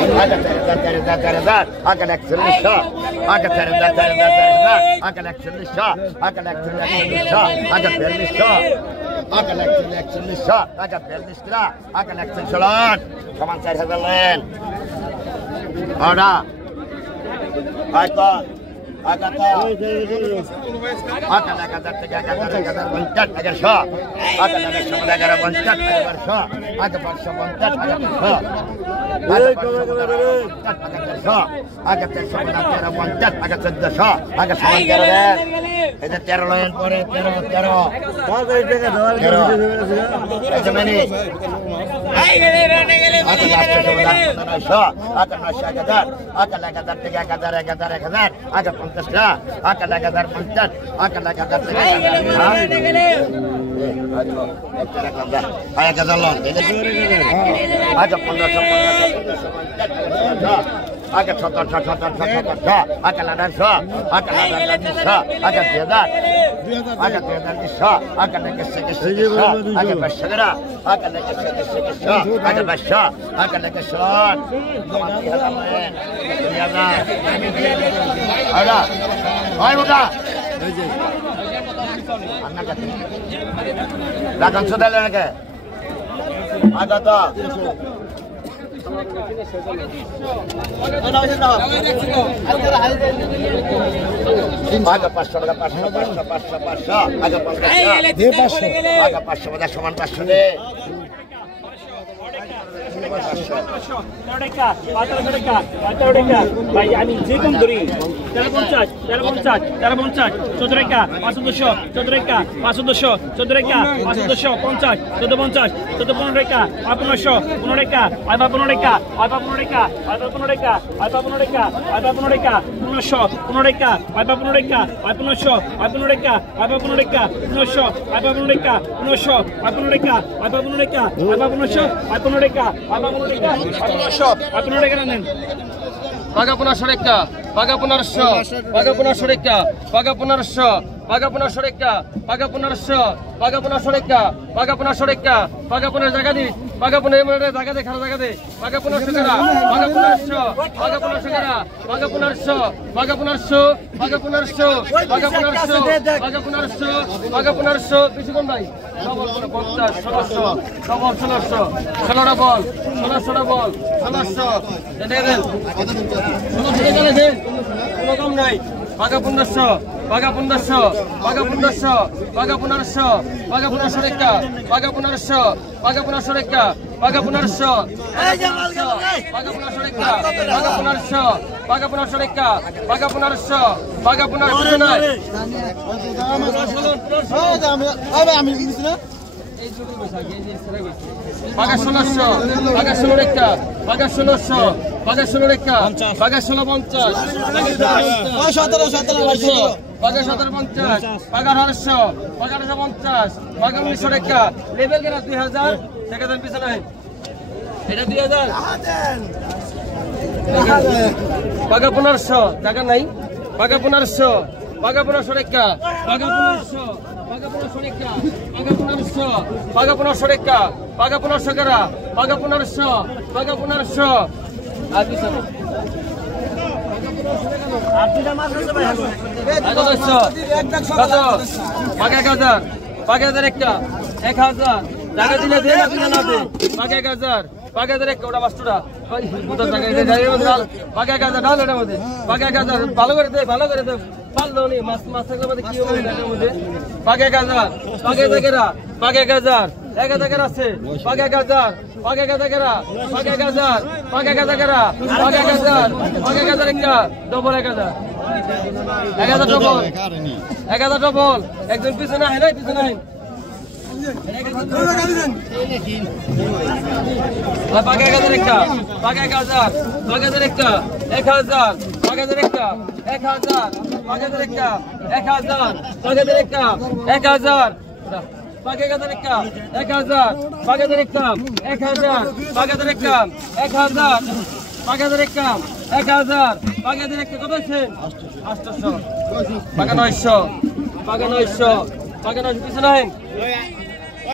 আগে 4000 আগে 4100 আগে 4000 আগে 4100 আগে 4100 আগে 4200 আগে 4100 আগে 42 আগে 160 সমান 4000 লেন অর্ডার আইকো আগাতা আগাতা আগাতা থেকে আগাতা আগাতা 50 1100 আগাতা 1150 1100 আগাতা 550 আগে 1700 আগে 1800 আগে 2000 আগে 2000 আগে 2000 আগে 2100 আগে 500 আগে 2100 আগে 500 আগে 100 আরে হয় ওটা এই যে আন্না কাছে লাগান সদালে নাকি আগাতা আগে 500 টাকা 500 আগে 50 আগে 500 সমান 500 দে ভাই আমি যে কম ধরি 1350 1350 1350 14 500 14 500 14 500 50 1450 14 1500 15 15 Paga 1500 reka, paga 1500, paga 1500 reka, paga 1500, paga 1500 reka, paga 1500, paga 1500 reka, paga 1500 reka, paga 1500 jaga di, paga 1500 jaga de, khara jaga de, paga 1500 kara, paga 1500, paga 1500 kara, paga 1500, paga 1500, paga 1500, paga 1500, paga 1500, paga 1500, beshi kon bhai, 50, 1600, 1600 bol, 1600 bol, 1600, দেখেন কোনো কম নাই পাগা 1500 পাগা 1500 পাগা 1500 পাগা 1500 পাগা 1500 রেকা পাগা 1500 পাগা 1500 রেকা পাগা 1500 পাগা 1500 রেকা পাগা 1500 পাগা 1500 রেকা পাগা 1500 পাগা 1500 নাই আমি কিছু না paga 1600 paga 16 reka paga 1600 paga 16 reka paga 1650 paga 1750 paga 1800 paga 1850 paga 1900 reka level kena 2000 টাকা দেন পিছনে এটা 2000 paga 1500 টাকা নাই paga 1500 paga 1500 reka paga 1500 paga 1500 reka paga 1500 paga 1500 reka paga 1500 kara paga 1500 paga 1500 আর পিছনে আর দুটা মাছ আছে ভাই কত paga 1000 paga 1000 একটা 1000 টাকা দিলে দে না দিলে না দে paga 1000 paga 1000 একটা ওটা বাস্তুটা ভাই কত টাকা দে যাই বল paga 1000 ডাল ওটার মধ্যে paga 1000 ভালো করে দে পারলো নি মাছ থাকলে মধ্যে কি হবে টাকার মধ্যে paga 1000 paga 1000 paga 1000 1000 আছে paga 1000 paga 1000 paga 1000 paga 1000 paga 1000 paga 1000 একটা ডবল 1000 1000 ডবল 1000 ডবল একজন পিছনে আহে না পিছনে আহে paga 1000 একটা paga 1000 paga 1000 একটা 1000 paga 1000 একটা 1000 paga 1000 একটা 1000 paga 1000 একটা 1000 paga 1000 একটা 1000 paga 1000 একটা 1000 paga 1000 একটা 1000 paga 1000 একটা 1000 paga 1000 একটা কত আছে 800 paga 900 paga 900 paga 900 পিছনে আহেন